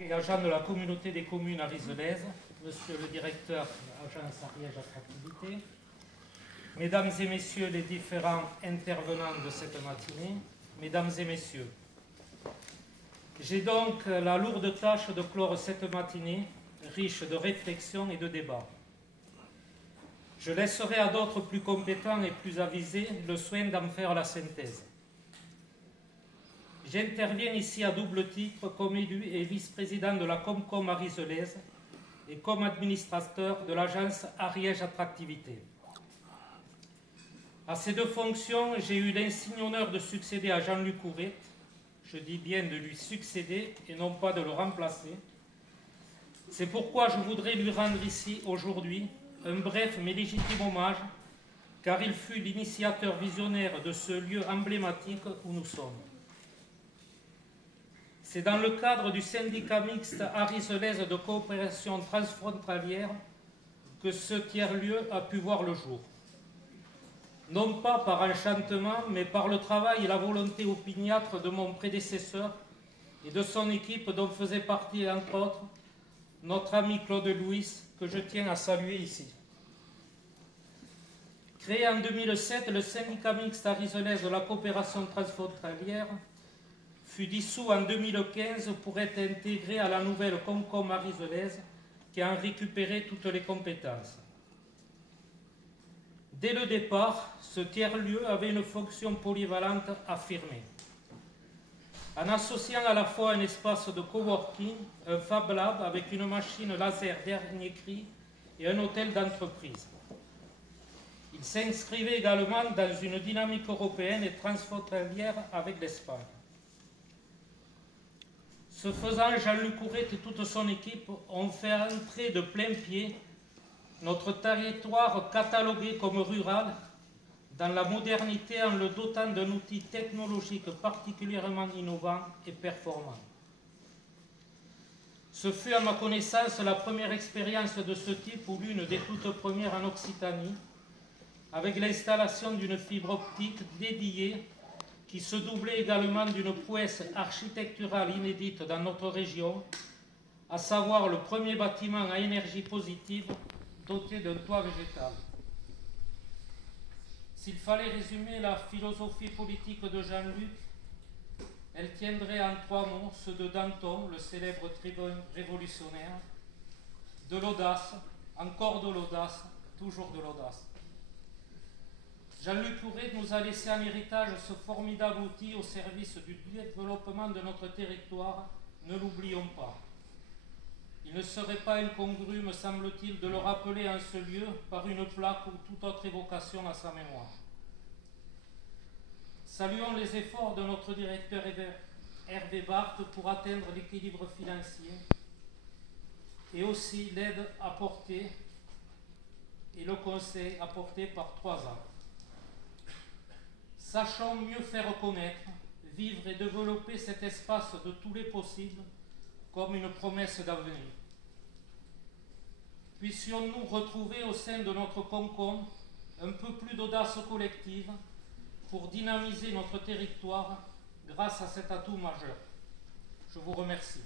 Et agent de la communauté des communes arizelaises, monsieur le directeur de l'agence Ariège Attractivité, mesdames et messieurs les différents intervenants de cette matinée, mesdames et messieurs, j'ai donc la lourde tâche de clore cette matinée riche de réflexions et de débats. Je laisserai à d'autres plus compétents et plus avisés le soin d'en faire la synthèse. J'interviens ici à double titre comme élu et vice-président de la Comcom arizelaise et comme administrateur de l'agence Ariège Attractivité. À ces deux fonctions, j'ai eu l'insigne honneur de succéder à Jean-Luc Couret. Je dis bien de lui succéder et non pas de le remplacer. C'est pourquoi je voudrais lui rendre ici, aujourd'hui, un bref mais légitime hommage, car il fut l'initiateur visionnaire de ce lieu emblématique où nous sommes. C'est dans le cadre du syndicat mixte arizelaise de coopération transfrontalière que ce tiers-lieu a pu voir le jour. Non pas par enchantement, mais par le travail et la volonté opiniâtre de mon prédécesseur et de son équipe dont faisait partie, entre autres, notre ami Claude Louis, que je tiens à saluer ici. Créé en 2007, le syndicat mixte arizelaise de la coopération transfrontalière fut dissous en 2015 pour être intégré à la nouvelle Comcom arizelaise qui a en récupéré toutes les compétences. Dès le départ, ce tiers-lieu avait une fonction polyvalente affirmée. En associant à la fois un espace de coworking, un Fab Lab avec une machine laser dernier cri et un hôtel d'entreprise. Il s'inscrivait également dans une dynamique européenne et transfrontalière avec l'Espagne. Ce faisant, Jean-Luc Couret et toute son équipe ont fait entrer de plein pied notre territoire catalogué comme rural dans la modernité en le dotant d'un outil technologique particulièrement innovant et performant. Ce fut à ma connaissance la première expérience de ce type ou l'une des toutes premières en Occitanie, avec l'installation d'une fibre optique dédiée qui se doublait également d'une prouesse architecturale inédite dans notre région, à savoir le premier bâtiment à énergie positive doté d'un toit végétal. S'il fallait résumer la philosophie politique de Jean-Luc, elle tiendrait en trois mots, ceux de Danton, le célèbre tribun révolutionnaire, de l'audace, encore de l'audace, toujours de l'audace. Jean-Luc Couret nous a laissé en héritage ce formidable outil au service du développement de notre territoire, ne l'oublions pas. Il ne serait pas incongru, me semble-t-il, de le rappeler en ce lieu par une plaque ou toute autre évocation à sa mémoire. Saluons les efforts de notre directeur Hervé Barthes pour atteindre l'équilibre financier et aussi l'aide apportée et le conseil apporté par 3 ans. Sachons mieux faire connaître, vivre et développer cet espace de tous les possibles comme une promesse d'avenir. Puissions-nous retrouver au sein de notre Comcom un peu plus d'audace collective pour dynamiser notre territoire grâce à cet atout majeur. Je vous remercie.